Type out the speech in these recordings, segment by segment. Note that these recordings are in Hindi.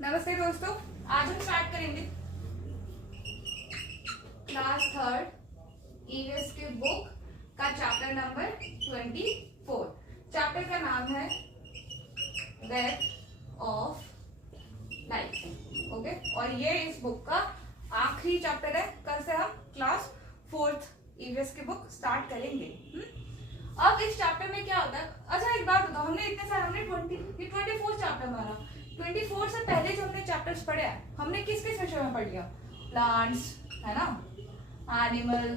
नमस्ते दोस्तों, आज हम स्टार्ट करेंगे क्लास थर्ड ईवीएस की बुक का चैप्टर नंबर 24। चैप्टर का नाम है वेब ऑफ लाइफ। ओके, और ये इस बुक का आखिरी चैप्टर है। कल से हम क्लास फोर्थ ईवीएस की बुक स्टार्ट करेंगे। अब इस चैप्टर में क्या होता है? अच्छा एक बात बताओ, हमने 24 चैप्टर माना। 24 से पहले जो हमने चैप्टर्स पढ़े हैं, हमने किस किस विषय में पढ़ लिया? प्लांट्स, है ना, एनिमल,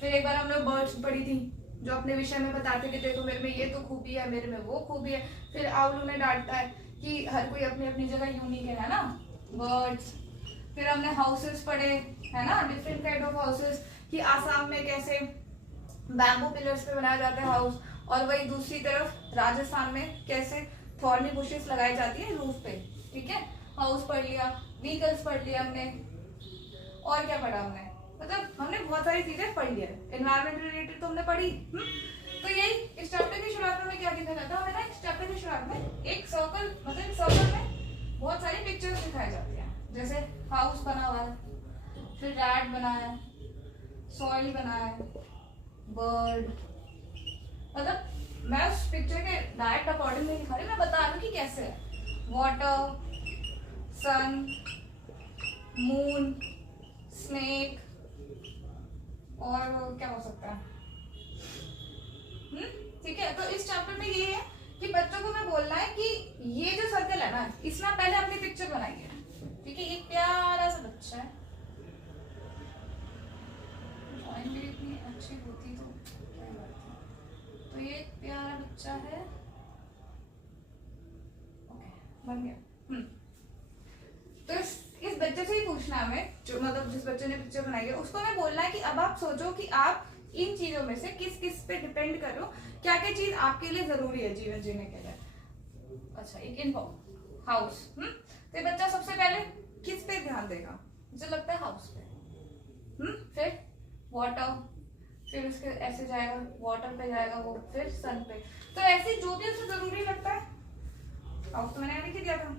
फिर एक बार हमने बर्ड्स पढ़ी थी जो अपने विषय में बताते थे देखो मेरे में ये तो खूबी है, मेरे में वो खूबी है। फिर आउलू ने डांटता है कि हर कोई अपनी अपनी जगह यूनिक है ना, बर्ड्स। फिर हमने हाउसेस पढ़े, है ना, डिफरेंट काइंड ऑफ हाउसेस, कि आसाम में कैसे बैम्बू पिलर्स पे बनाया जाता है हाउस, और वही दूसरी तरफ राजस्थान में कैसे थॉर्नी बुशेस लगाई जाती है रूफ पे। ठीक है, हाउस पढ़ लिया, व्हीकल्स पढ़ लिया हमने, और क्या पढ़ा हमने? मतलब हमने बहुत सारी चीजें पढ़ लिया। एनवायरमेंट रिलेटेड तो हमने पढ़ी। तो यही इस चैप्टर की शुरुआत में क्या किया जाता है? हमें ना इस चैप्टर की शुरुआत में एक सर्कल, मतलब सर्कल में बहुत सारी पिक्चर्स दिखाई जाती है। जैसे हाउस बना हुआ है, फिर रैट बना है, सॉइल बना है, बर्ड। मतलब मैं उस पिक्चर के डायरेक्ट अकॉर्डिंग नहीं दिखा रही, मैं बता रही हूँ कि कैसे है। वाटर, सन, मून, स्नेक, और क्या हो सकता है? ठीक है, तो इस चैप्टर में ये है कि बच्चों को मैं बोलना है कि ये जो सर्कल है ना, इसमें पहले अपनी पिक्चर बनाइए। ठीक है, एक प्यारा सा बच्चा है, ड्राइंग भी इतनी अच्छी होती तो ये प्यारा बच्चा है। ओके, बन गया। तो इस बच्चे से ही पूछना है हमें, जो मतलब जिस बच्चे ने पिक्चर बनाई है उसको हमें बोलना है कि अब आप सोचो कि आप इन चीजों में से किस किस पे डिपेंड कर रहे हो, क्या क्या चीज आपके लिए जरूरी है जीवन जीने के लिए। अच्छा, एक इन्फो हाउस। तो बच्चा सबसे पहले किस पे ध्यान देगा? मुझे लगता है हाउस पे। फिर वाटर, फिर उसके ऐसे जाएगा, वाटर पे जाएगा वो, फिर सन पे। तो ऐसे जो भी उसे जरूरी लगता है, हाउस तो मैंने लिख दिया था,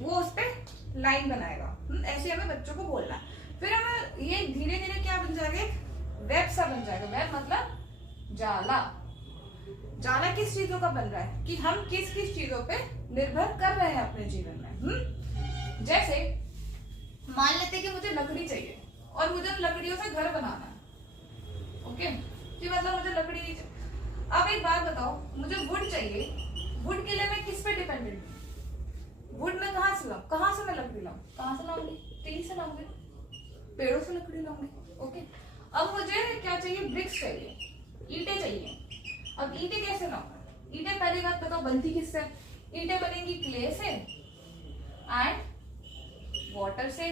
वो उस पे लाइन बनाएगा। ऐसे हमें बच्चों को बोलना है। फिर हमें ये धीरे धीरे क्या बन जाएगा? वेब सा बन जाएगा। वेब मतलब जाला। जाला किस चीजों का बन रहा है कि हम किस किस चीजों पे निर्भर कर रहे हैं अपने जीवन में। जैसे मान लेते कि मुझे लकड़ी चाहिए और मुझे लकड़ियों से घर बनाना है। ओके, कि मतलब मुझे लकड़ी नहीं चाहिए। अब एक बात बताओ, मुझे वुड चाहिए, वुड के लिए मैं किस पे डिपेंडेंट हूँ? वुड में कहाँ से लाऊं? कहाँ से मैं लकड़ी लाऊं? कहाँ से लाऊंगी? ट्री से लाऊंगी, पेड़ों से लकड़ी लाऊंगी। ओके, अब मुझे क्या चाहिए? ब्रिक्स चाहिए, ईंटें चाहिए। अब ईंटें कैसे लाऊंगा? ईंटें पहली बात बताओ बनती किससे? ईंटें बनेंगी क्ले से एंड वाटर से।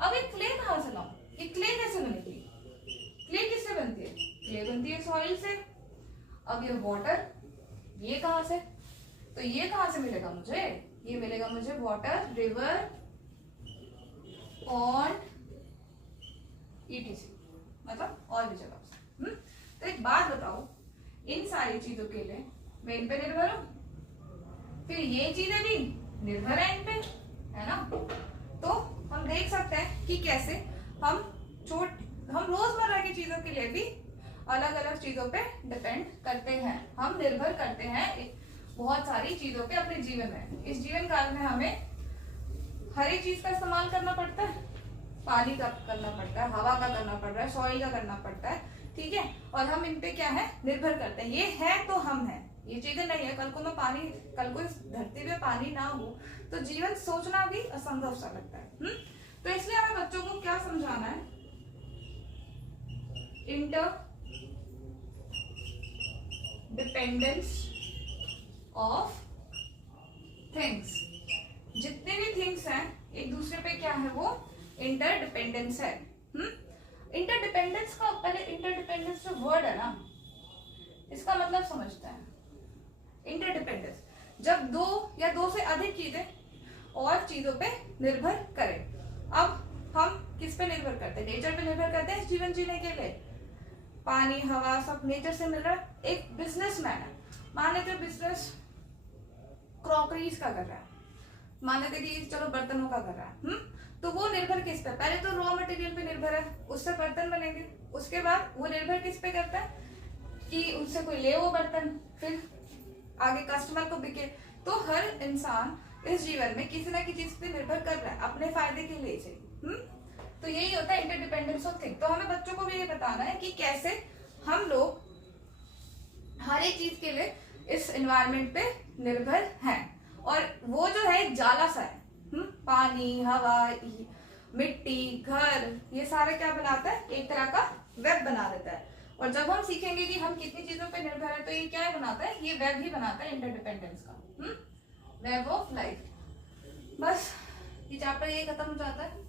अब एक क्ले कहाँ से लाऊं? ये क्ले कैसे बनेगी? क्ले किससे बनती है? क्ले बनती है सॉइल से। अब ये वाटर, ये कहां से? तो ये कहां से मिलेगा मुझे? ये मिलेगा मुझे वाटर, रिवर, पॉन्ड, ईटीसी, मतलब और भी जगह से। तो एक बात बताओ, इन सारी चीजों के लिए मैं इन पे निर्भर हूं, फिर ये चीजें भी निर्भर है इन पे, है ना? तो हम देख सकते हैं कि कैसे हम रोजमर्रा की चीजों के लिए भी अलग अलग चीजों पे डिपेंड करते हैं। हम निर्भर करते हैं बहुत सारी चीजों पे अपने जीवन में। इस जीवन काल में हमें हर एक चीज का इस्तेमाल करना पड़ता है। पानी का करना पड़ता है, हवा का करना पड़ रहा है, सॉइल का करना पड़ता है। ठीक है, और हम इन पे क्या है? निर्भर करते हैं। ये है तो हम हैं, ये चीजें नहीं है। कल को इस धरती पे पानी ना हो तो जीवन सोचना भी असंभव सा लगता है। तो इसलिए हमें बच्चों को क्या समझाना है? Inter dependence of things. जितने भी थिंग्स हैं एक दूसरे पे क्या है? वो इंटर डिपेंडेंस है। इंटर डिपेंडेंस का पहले, इंटर डिपेंडेंस जो वर्ड है ना, इसका मतलब समझते हैं। इंटर डिपेंडेंस जब दो या दो से अधिक चीजें और चीजों पे निर्भर करें। अब हम किस पे निर्भर करते हैं? नेचर पे निर्भर करते हैं जीवन जीने के लिए। पानी, हवा सब नेचर से मिल रहा है। एक बिजनेसमैन है, मान लेते बिजनेस क्रॉकरीज का कर रहा है, मान लेते कि चलो बर्तनों का कर रहा है, तो वो निर्भर किस पे, पहले तो रॉ मटेरियल पे निर्भर है, उससे बर्तन बनेंगे, उसके बाद वो निर्भर किस पे करता है कि उनसे कोई ले वो बर्तन, फिर आगे कस्टमर को बिके। तो हर इंसान इस जीवन में किसी ना किसी चीज पे निर्भर कर रहा है अपने फायदे के लिए से। तो यही होता है इंटरडिपेंडेंस ऑफ थिंग। तो हमें बच्चों को भी ये बताना है कि कैसे हम लोग हर एक चीज के लिए इस एनवायरनमेंट पे निर्भर हैं, और वो जो है एक जाला सा है, पानी, हवा, मिट्टी, घर, ये सारे क्या बनाता है, एक तरह का वेब बना देता है। और जब हम सीखेंगे कि हम कितनी चीजों पे निर्भर है, तो ये क्या बनाता है, ये वेब ही बनाता है इंटरडिपेंडेंस का, वेब ऑफ लाइफ। बस ये चैप्टर ये खत्म हो जाता है।